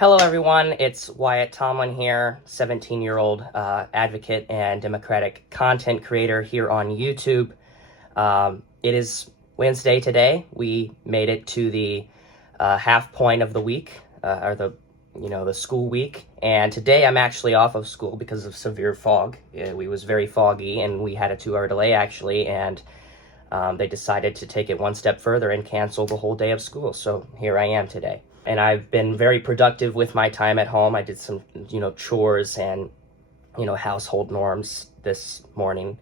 Hello, everyone. It's Wyatt Tomlin here, 17-year-old advocate and Democratic content creator here on YouTube. It is Wednesday today. We made it to the half point of the week, or the school week. And today I'm actually off of school because of severe fog. It was very foggy, and we had a 2-hour delay actually. And they decided to take it one step further and cancel the whole day of school. So here I am today. And I've been very productive with my time at home. I did some, chores and, household norms this morning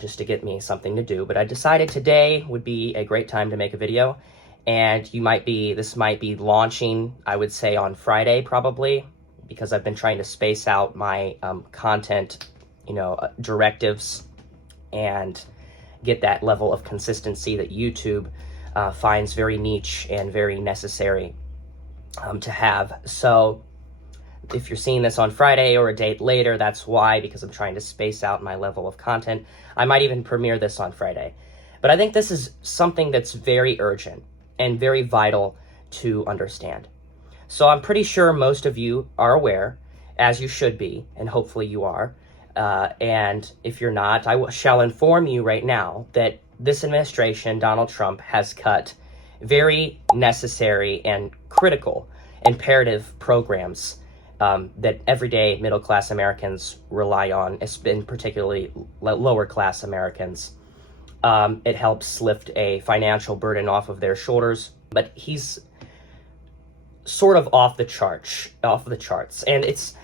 just to get me something to do. But I decided today would be a great time to make a video. And this might be launching, I would say, on Friday probably, because I've been trying to space out my content, directives and get that level of consistency that YouTube finds very niche and very necessary to have. So if you're seeing this on Friday or a date later, that's why, because I'm trying to space out my level of content. I might even premiere this on Friday. But I think this is something that's very urgent and very vital to understand. So I'm pretty sure most of you are aware, as you should be, and hopefully you are. And if you're not, I shall inform you right now that this administration, Donald Trump, has cut very necessary and critical imperative programs that everyday middle-class Americans rely on, and particularly lower-class Americans. It helps lift a financial burden off of their shoulders, but he's sort of off the charts, and it's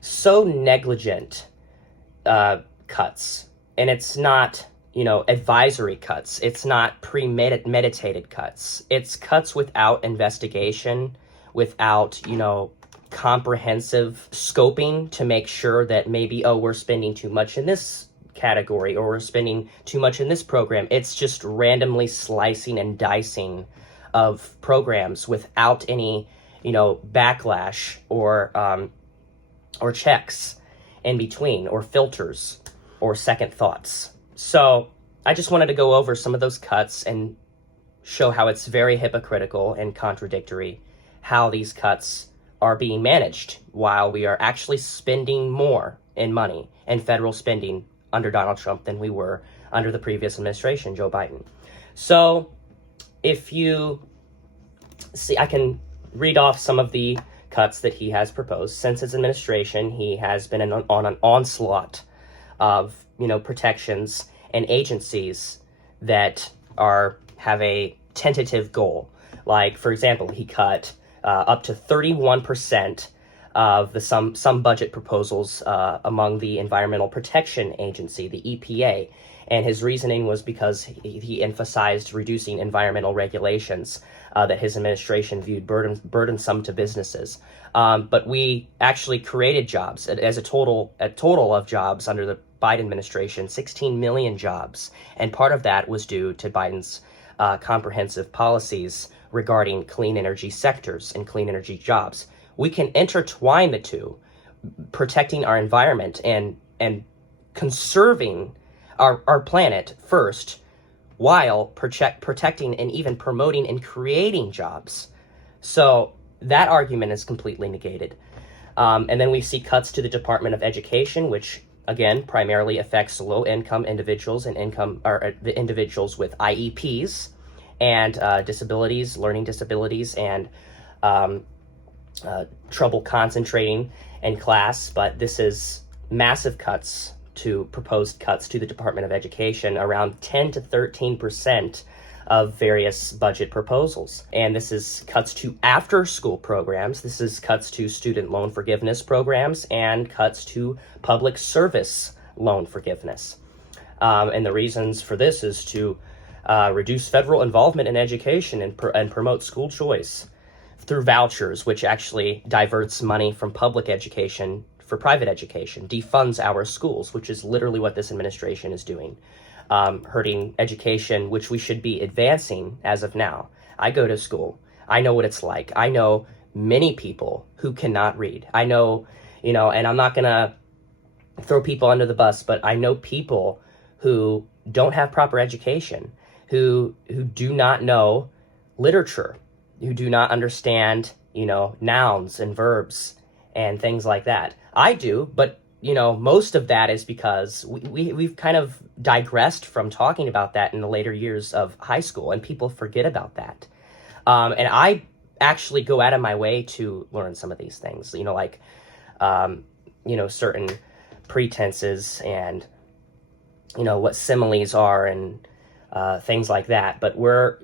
so negligent cuts, and it's not advisory cuts. It's not premeditated cuts. It's cuts without investigation, without, comprehensive scoping to make sure that maybe, we're spending too much in this category or we're spending too much in this program. It's just randomly slicing and dicing of programs without any, backlash or checks in between, or filters or second thoughts. So I just wanted to go over some of those cuts and show how it's very hypocritical and contradictory how these cuts are being managed while we are actually spending more in money and federal spending under Donald Trump than we were under the previous administration, Joe Biden. So if you see, I can read off some of the cuts that he has proposed. Since his administration, he has been on an onslaught of, protections and agencies that have a tentative goal. Like, for example, he cut up to 31% of the some budget proposals among the Environmental Protection Agency, the EPA. And his reasoning was because he emphasized reducing environmental regulations that his administration viewed burdensome to businesses. But we actually created jobs as a total of jobs under the Biden administration, 16 million jobs. And part of that was due to Biden's comprehensive policies regarding clean energy sectors and clean energy jobs. We can intertwine the two, protecting our environment and conserving our planet first, while protecting and even promoting and creating jobs. So that argument is completely negated. And then we see cuts to the Department of Education, which again primarily affects low-income individuals and the individuals with IEPs and disabilities, learning disabilities, and trouble concentrating in class. But this is massive proposed cuts to the Department of Education, around 10 to 13% of various budget proposals. And this is cuts to after-school programs. This is cuts to student loan forgiveness programs and cuts to public service loan forgiveness. And the reasons for this is to reduce federal involvement in education and promote school choice through vouchers, which actually diverts money from public education for private education, defunds our schools, which is literally what this administration is doing, hurting education, which we should be advancing as of now. I go to school. I know what it's like. I know many people who cannot read. I know, and I'm not going to throw people under the bus, but I know people who don't have proper education, who do not know literature, who do not understand nouns and verbs and things like that. I do, but most of that is because we've kind of digressed from talking about that in the later years of high school, and people forget about that. And I actually go out of my way to learn some of these things, like, certain pretenses and, what similes are and things like that. But we're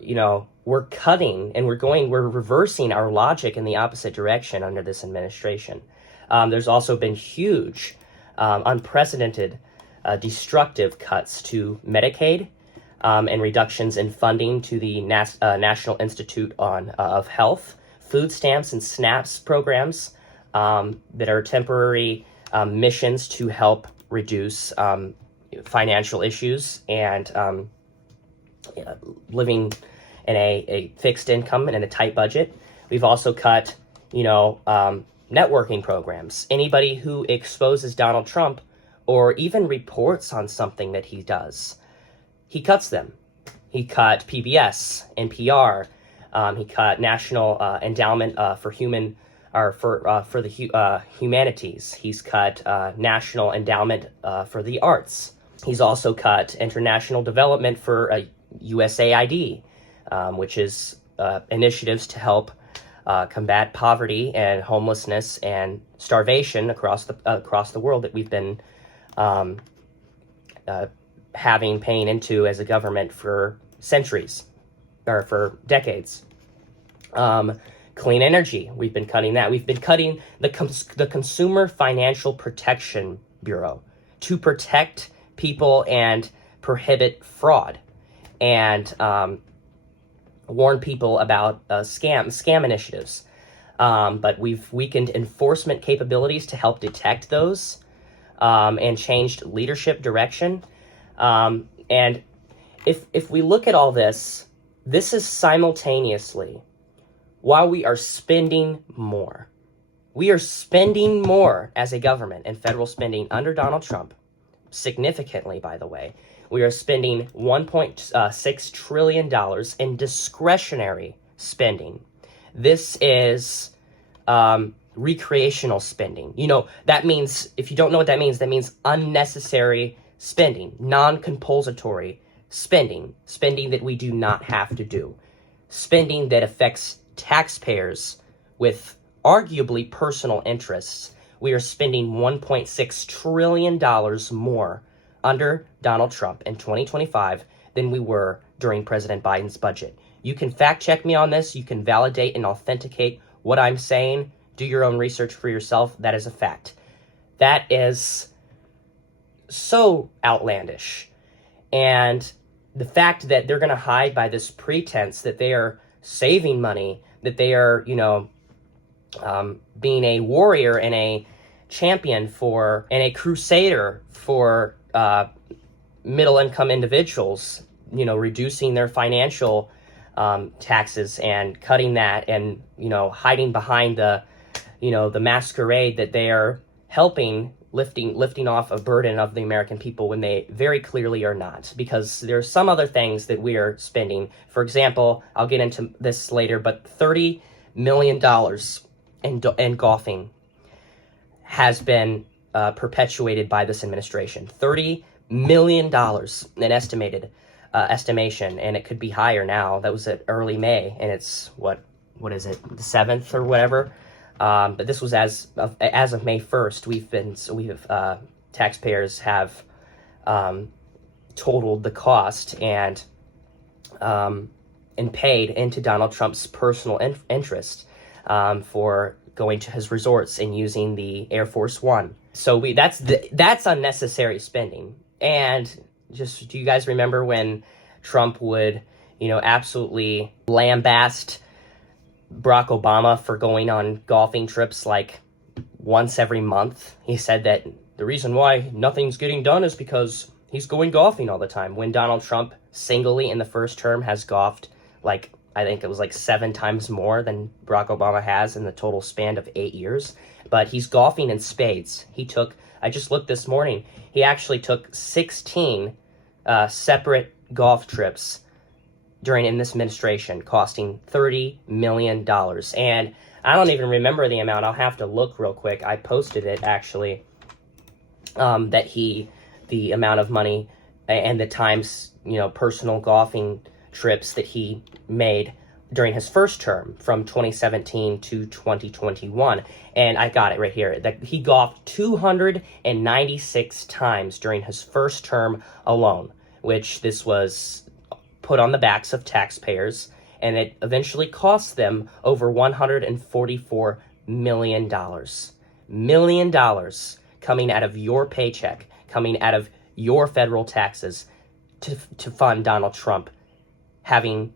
cutting and we're reversing our logic in the opposite direction under this administration. There's also been huge, unprecedented, destructive cuts to Medicaid, and reductions in funding to the National Institute of Health, food stamps and SNAPs programs that are temporary missions to help reduce financial issues and living in a fixed income and in a tight budget. We've also cut, networking programs. Anybody who exposes Donald Trump or even reports on something that he does, he cuts them. He cut PBS, NPR. He cut National Endowment for the Humanities. He's cut National Endowment for the Arts. He's also cut international development for USAID, which is initiatives to help combat poverty and homelessness and starvation across the world that we've been paying into as a government for centuries or for decades. Clean energy, we've been cutting that. We've been cutting the Consumer Financial Protection Bureau to protect people and prohibit fraud and warn people about scam initiatives. But we've weakened enforcement capabilities to help detect those and changed leadership direction. And if we look at all this, this is simultaneously while we are spending more. We are spending more as a government and federal spending under Donald Trump, significantly, by the way. We are spending $1.6 trillion in discretionary spending. This is recreational spending. That means, if you don't know what that means unnecessary spending, non-compulsory spending that we do not have to do, spending that affects taxpayers with arguably personal interests. We are spending $1.6 trillion more under Donald Trump in 2025 than we were during President Biden's budget. You can fact check me on this. You can validate and authenticate what I'm saying. Do your own research for yourself. That is a fact. That is so outlandish. And the fact that they're going to hide by this pretense that they are saving money, that they are, being a warrior and a champion and a crusader for middle-income individuals, reducing their financial taxes and cutting that and, hiding behind the masquerade that they are helping lifting off a burden of the American people when they very clearly are not, because there are some other things that we are spending. For example, I'll get into this later, but $30 million in golfing has been perpetuated by this administration. $30 million in estimation, and it could be higher now. That was at early May, and it's what is it, the 7th or whatever. But this was as of May 1st. Taxpayers have totaled the cost and paid into Donald Trump's personal interest for going to his resorts and using the Air Force One. So that's unnecessary spending. And just, do you guys remember when Trump would, absolutely lambast Barack Obama for going on golfing trips like once every month? He said that the reason why nothing's getting done is because he's going golfing all the time, when Donald Trump singly in the first term has golfed I think it was 7 times more than Barack Obama has in the total span of 8 years. But he's golfing in spades. I just looked this morning, he actually took 16 separate golf trips in this administration, costing $30 million. And I don't even remember the amount. I'll have to look real quick. I posted it, actually, the amount of money and the times, personal golfing trips that he made during his first term from 2017 to 2021. And I got it right here, that he golfed 296 times during his first term alone, which this was put on the backs of taxpayers, and it eventually cost them over $144 million. Million dollars coming out of your paycheck, coming out of your federal taxes to fund Donald Trump having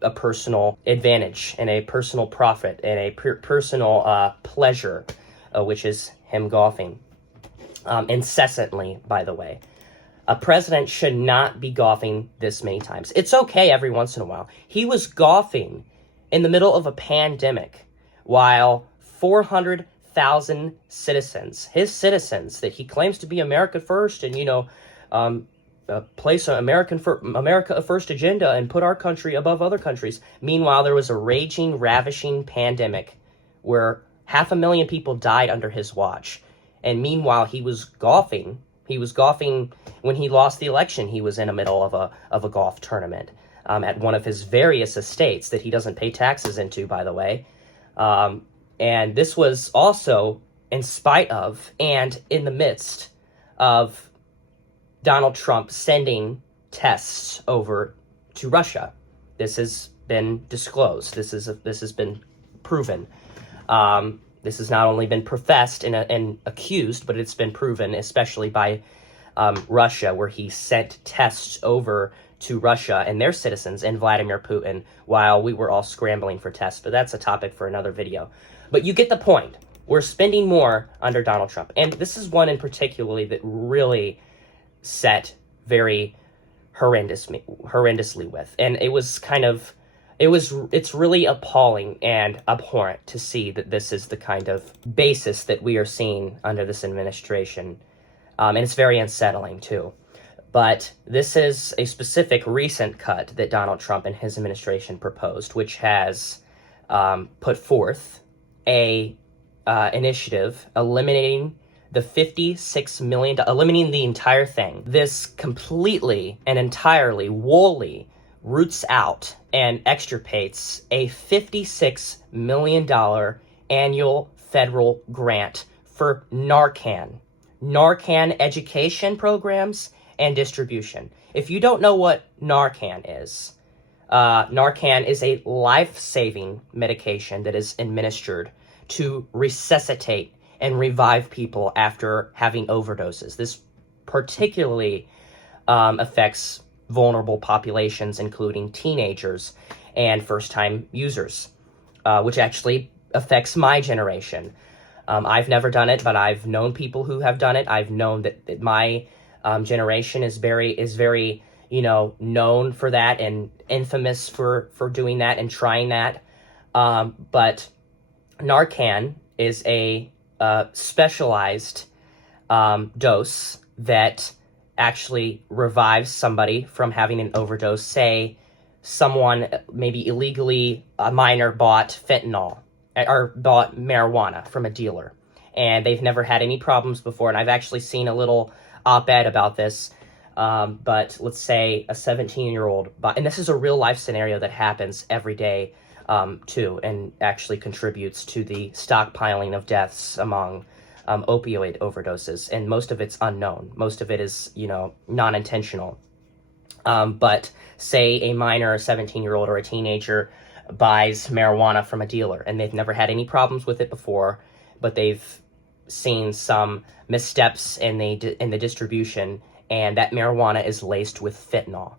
a personal advantage and a personal profit and a personal pleasure, which is him golfing incessantly, by the way. A president should not be golfing this many times. It's okay every once in a while. He was golfing in the middle of a pandemic while 400,000 citizens, his citizens that he claims to be America first and, place an America first agenda and put our country above other countries. Meanwhile, there was a raging, ravishing pandemic where 500,000 people died under his watch. And meanwhile, he was golfing. He was golfing when he lost the election. He was in the middle of a golf tournament at one of his various estates that he doesn't pay taxes into, by the way. And this was also in spite of and in the midst of Donald Trump sending tests over to Russia. This has been disclosed. This has been proven. This has not only been professed and accused, but it's been proven, especially by Russia, where he sent tests over to Russia and their citizens and Vladimir Putin while we were all scrambling for tests. But that's a topic for another video. But you get the point. We're spending more under Donald Trump. And this is one in particularly that really set very horrendously with. And it was it's really appalling and abhorrent to see that this is the kind of basis that we are seeing under this administration. And it's very unsettling too. But this is a specific recent cut that Donald Trump and his administration proposed, which has put forth a initiative eliminating the $56 million, eliminating the entire thing. This completely and entirely, wholly roots out and extirpates a $56 million annual federal grant for Narcan education programs and distribution. If you don't know what Narcan is a life-saving medication that is administered to resuscitate and revive people after having overdoses. This particularly affects vulnerable populations, including teenagers and first-time users, which actually affects my generation. I've never done it, but I've known people who have done it. I've known that my generation is very known for that and infamous for doing that and trying that. But Narcan is a specialized dose that actually revives somebody from having an overdose. Say someone maybe illegally, a minor, bought fentanyl or bought marijuana from a dealer, and they've never had any problems before. And I've actually seen a little op-ed about this. But let's say a 17-year-old, and this is a real life scenario that happens every day too, and actually contributes to the stockpiling of deaths among opioid overdoses. And most of it's unknown. Most of it is, non-intentional. But say a minor, a 17-year-old or a teenager buys marijuana from a dealer, and they've never had any problems with it before, but they've seen some missteps in the distribution, and that marijuana is laced with fentanyl.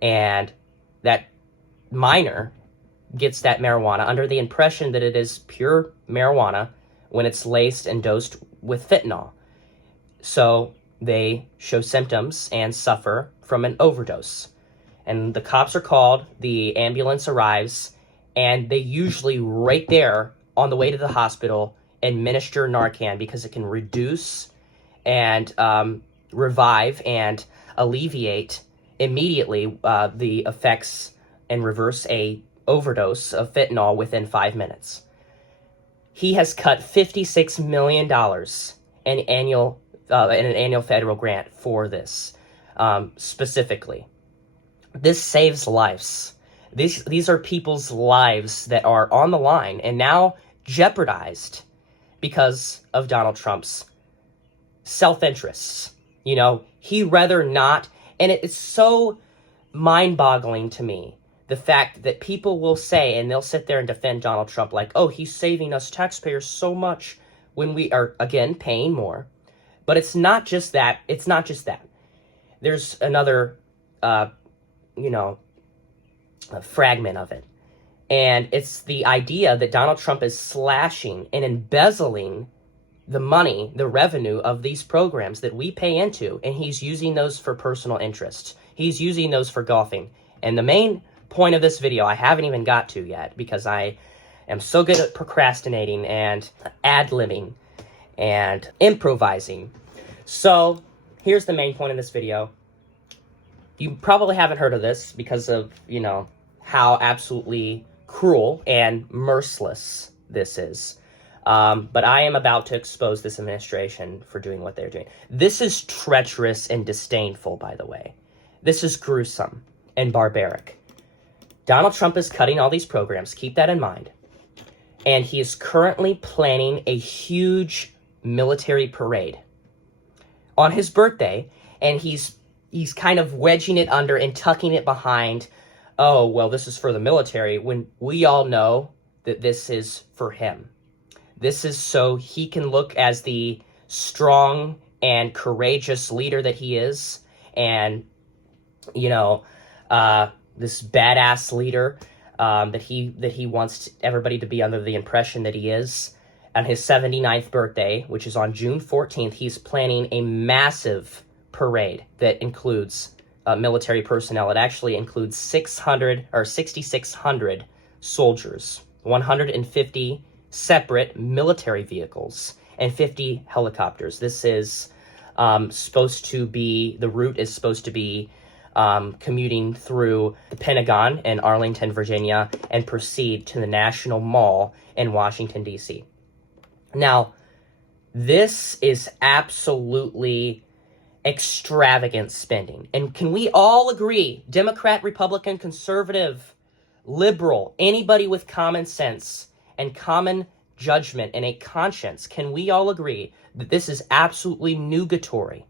And that minor gets that marijuana under the impression that it is pure marijuana when it's laced and dosed with fentanyl. So they show symptoms and suffer from an overdose. And the cops are called, the ambulance arrives, and they usually right there on the way to the hospital administer Narcan because it can reduce and revive and alleviate immediately the effects and reverse a overdose of fentanyl within 5 minutes. he has cut $56 million in an annual federal grant for this, specifically. This saves lives. These are people's lives that are on the line and now jeopardized because of Donald Trump's self-interests. You know, he'd rather not, and it's so mind-boggling to me, the fact that people will say, and they'll sit there and defend Donald Trump like, oh, he's saving us taxpayers so much when we are, again, paying more. But it's not just that. It's not just that. There's another, a fragment of it. And it's the idea that Donald Trump is slashing and embezzling the money, the revenue of these programs that we pay into, and he's using those for personal interests. He's using those for golfing. And the main point of this video I haven't even got to yet because I am so good at procrastinating and ad-libbing and improvising. So here's the main point of this video. You probably haven't heard of this because of, how absolutely cruel and merciless this is. But I am about to expose this administration for doing what they're doing. This is treacherous and disdainful, by the way. This is gruesome and barbaric. Donald Trump is cutting all these programs. Keep that in mind. And he is currently planning a huge military parade on his birthday. And he's kind of wedging it under and tucking it behind, oh, well, this is for the military, when we all know that this is for him. This is so he can look as the strong and courageous leader that he is, and, this badass leader that he wants everybody to be under the impression that he is. On his 79th birthday, which is on June 14th, he's planning a massive parade that includes military personnel. It actually includes 6,600 soldiers, 150 separate military vehicles, and 50 helicopters. This is the route is supposed to be commuting through the Pentagon in Arlington, Virginia, and proceed to the National Mall in Washington, D.C. Now, this is absolutely extravagant spending. And can we all agree, Democrat, Republican, conservative, liberal, anybody with common sense and common judgment and a conscience, can we all agree that this is absolutely nugatory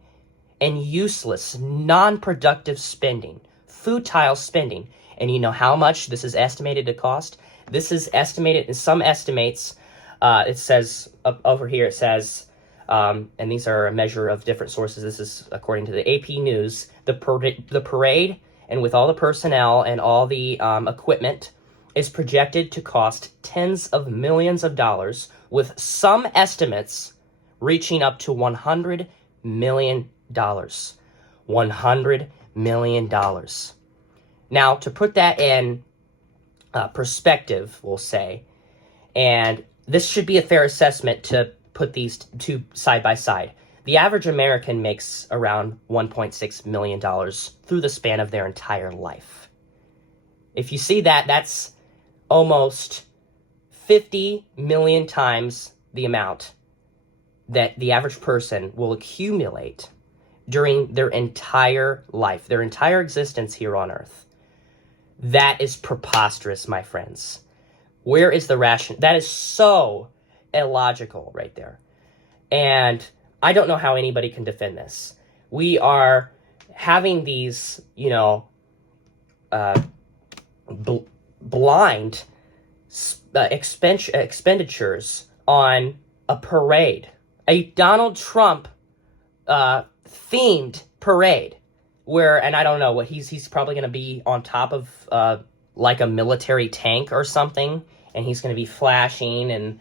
and useless, non-productive spending, futile spending? And you know how much this is estimated to cost? This is estimated in some estimates. It says over here, it says, and these are a measure of different sources. This is according to the AP News. The parade, and with all the personnel and all the equipment, is projected to cost tens of millions of dollars, with some estimates reaching up to $100 million. $100 million. Now, to put that in perspective, we'll say, and this should be a fair assessment to put these two side by side. The average American makes around $1.6 million through the span of their entire life. If you see that, that's almost 50 million times the amount that the average person will accumulate during their entire life, their entire existence here on Earth. That is preposterous, my friends. Where is the ration? That is so illogical right there. And I don't know how anybody can defend this. We are having these, blind expenditures on a parade, a Donald Trump themed parade, where, and I don't know what he's probably going to be on top of like a military tank or something, and he's going to be flashing and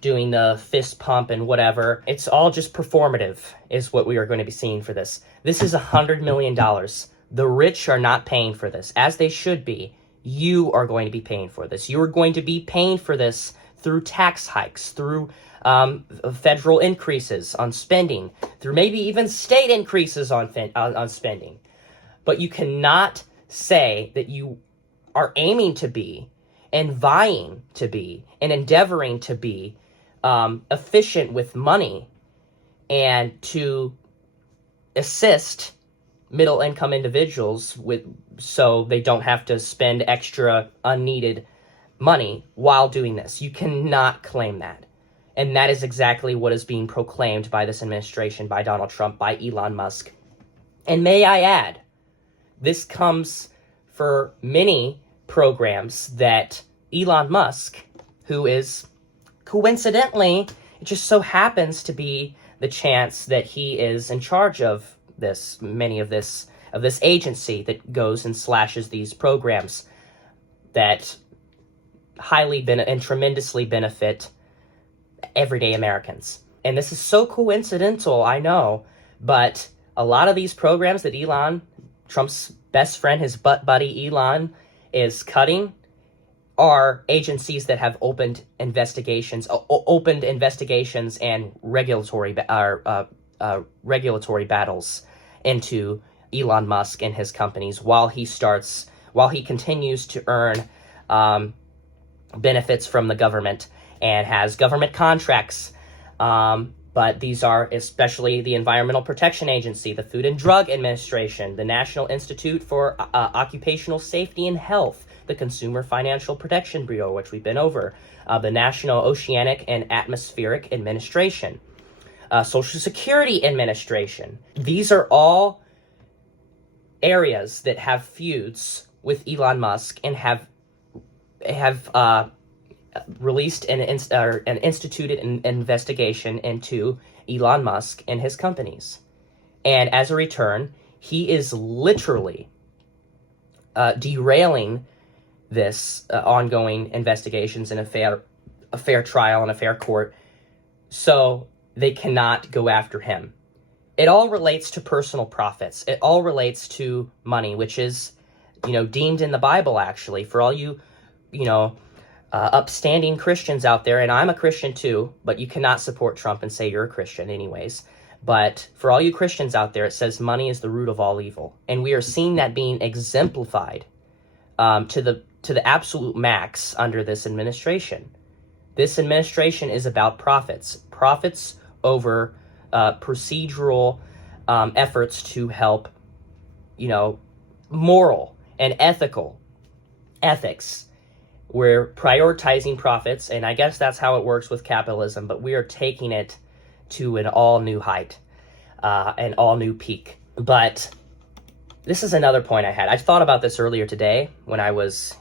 doing the fist pump and whatever. It's all just performative is what we are going to be seeing for this. This is $100 million. The rich are not paying for this, as they should be. You are going to be paying for this. You are going to be paying for this through tax hikes, through federal increases on spending, through maybe even state increases on spending. But you cannot say that you are aiming to be and vying to be and endeavoring to be efficient with money and to assist middle income individuals so they don't have to spend extra unneeded money while doing this. You cannot claim that. And that is exactly what is being proclaimed by this administration, by Donald Trump, by Elon Musk. And may I add, this comes for many programs that Elon Musk, who is coincidentally, it just so happens to be the chance that he is in charge of this agency that goes and slashes these programs that highly and tremendously benefit everyday Americans. And this is so coincidental, I know, but a lot of these programs that Elon, Trump's best friend, his butt buddy Elon, is cutting are agencies that have opened investigations and regulatory battles into Elon Musk and his companies while he continues to earn benefits from the government and has government contracts. But these are especially the Environmental Protection Agency, the Food and Drug Administration, the National Institute for Occupational Safety and Health, the Consumer Financial Protection Bureau, which we've been over, the National Oceanic and Atmospheric Administration, Social Security Administration. These are all areas that have feuds with Elon Musk and have released and instituted an investigation into Elon Musk and his companies. And as a return, he is literally derailing this ongoing investigations in a fair trial and a fair court, so they cannot go after him. It all relates to personal profits. It all relates to money, which is, deemed in the Bible, actually, for all you, upstanding Christians out there, and I'm a Christian too, but you cannot support Trump and say you're a Christian anyways. But for all you Christians out there, it says money is the root of all evil. And we are seeing that being exemplified to the absolute max under this administration. This administration is about profits over procedural efforts to help, moral and ethics. We're prioritizing profits, and I guess that's how it works with capitalism, but we are taking it to an all-new height, an all-new peak. But this is another point I had. I thought about this earlier today when I was,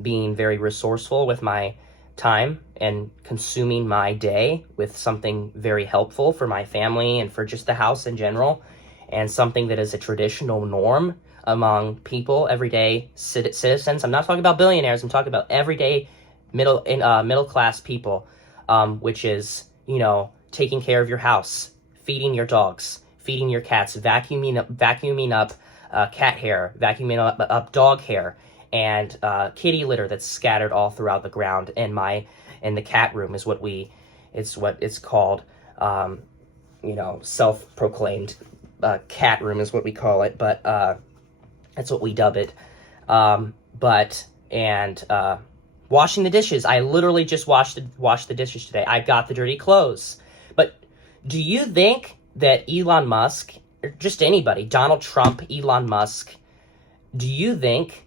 being very resourceful with my time and consuming my day with something very helpful for my family and for just the house in general, and something that is a traditional norm among people, everyday citizens. I'm not talking about billionaires. I'm talking about everyday middle class people, which is, taking care of your house, feeding your dogs, feeding your cats, vacuuming up cat hair, vacuuming up dog hair, and kitty litter that's scattered all throughout the ground in the cat room is what it's called. Self-proclaimed cat room is what we call it, but that's what we dub it. Washing the dishes. I literally just washed the dishes today. I got the dirty clothes. But do you think that Elon Musk, or just anybody, Donald Trump, Elon Musk, do you think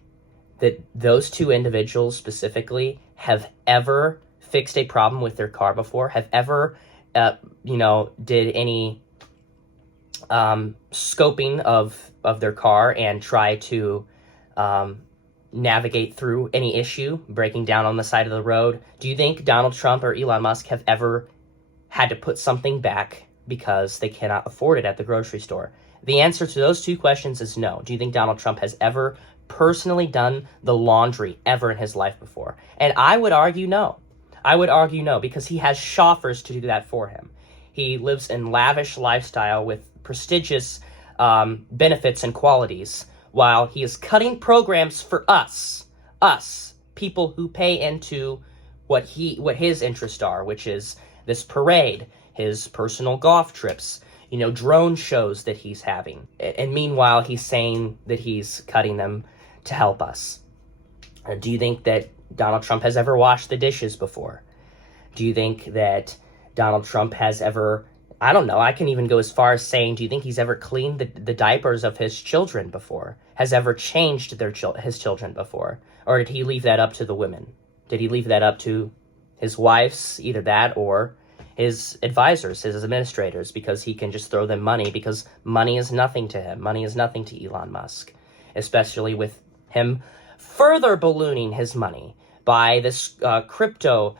that those two individuals specifically have ever fixed a problem with their car before? Have ever, did any scoping of their car and try to navigate through any issue breaking down on the side of the road? Do you think Donald Trump or Elon Musk have ever had to put something back because they cannot afford it at the grocery store? The answer to those two questions is no. Do you think Donald Trump has ever personally done the laundry ever in his life before? And I would argue no. Because he has chauffeurs to do that for him. He lives in lavish lifestyle with prestigious benefits and qualities, while he is cutting programs for us people who pay into what his interests are, which is this parade, his personal golf trips, drone shows that he's having. And meanwhile, he's saying that he's cutting them to help us. Do you think that Donald Trump has ever washed the dishes before? Do you think that Donald Trump has ever, I don't know, I can even go as far as saying, do you think he's ever cleaned the diapers of his children before? Has ever changed his children before? Or did he leave that up to the women? Did he leave that up to his wives, either that or his advisors, his administrators, because he can just throw them money, because money is nothing to him. Money is nothing to Elon Musk, especially with him further ballooning his money by this crypto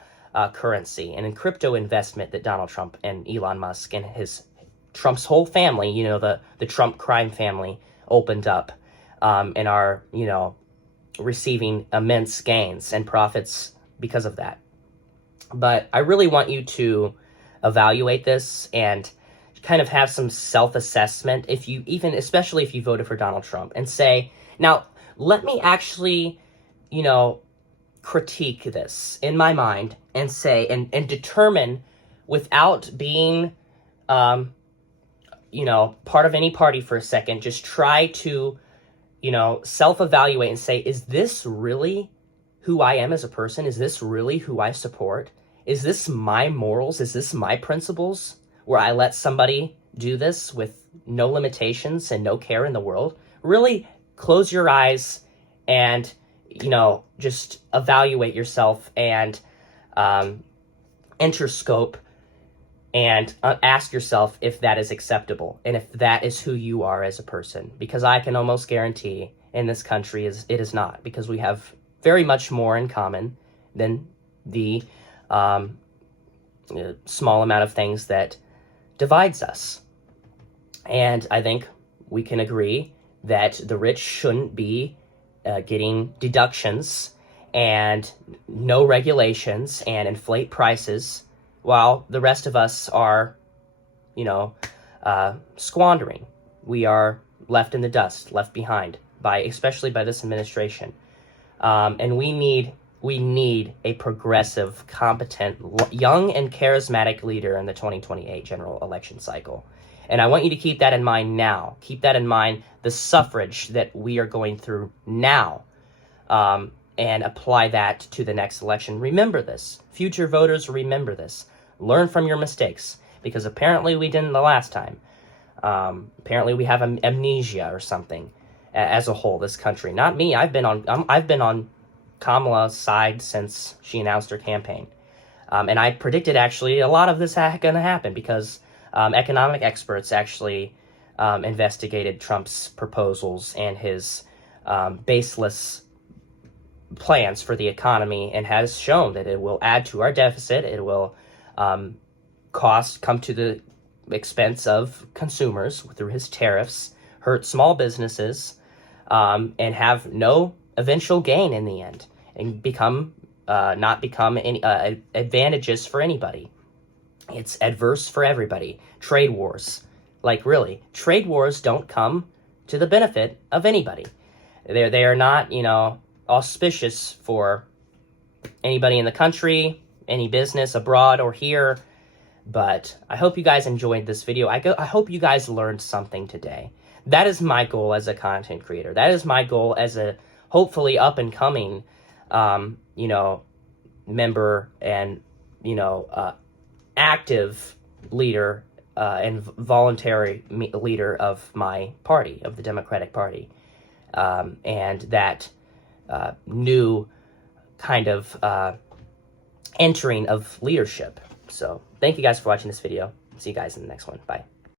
currency and in crypto investment that Donald Trump and Elon Musk and Trump's whole family, you know, the Trump crime family, opened up and are, you know, receiving immense gains and profits because of that. But I really want you to evaluate this and kind of have some self-assessment, if you even, especially if you voted for Donald Trump, and say, now, let me actually, you know, critique this in my mind and say, and determine, without being, you know, part of any party for a second, just try to, you know, self-evaluate and say, is this really who I am as a person? Is this really who I support? Is this my morals? Is this my principles, where I let somebody do this with no limitations and no care in the world? Really close your eyes and, you know, just evaluate yourself and enter scope and ask yourself if that is acceptable and if that is who you are as a person. Because I can almost guarantee in this country it is not, because we have very much more in common than the small amount of things that divides us. And I think we can agree that the rich shouldn't be getting deductions and no regulations and inflate prices, while the rest of us are, you know, squandering. We are left in the dust, left behind, especially by this administration. And we need a progressive, competent, young and charismatic leader in the 2028 general election cycle. And I want you to keep that in mind now. Keep that in mind, the suffrage that we are going through now, and apply that to the next election. Remember this. Future voters, remember this. Learn from your mistakes, because apparently we didn't the last time. Apparently we have amnesia or something as a whole, this country. Not me. I've been on Kamala's side since she announced her campaign. And I predicted actually a lot of this going to happen, because economic experts actually investigated Trump's proposals and his baseless plans for the economy, and has shown that it will add to our deficit. It will come to the expense of consumers through his tariffs, hurt small businesses, and have no eventual gain in the end, and not become any advantageous for anybody. It's adverse for everybody. Trade wars, like really, trade wars don't come to the benefit of anybody. They are not, you know, auspicious for anybody in the country, any business abroad or here. But I hope you guys enjoyed this video. I hope you guys learned something today. That is my goal as a content creator. That is my goal as a hopefully up and coming, you know, member and, you know, active leader and voluntary leader of my party, of the Democratic Party, and that new kind of entering of leadership. So thank you guys for watching this video. See you guys in the next one. Bye.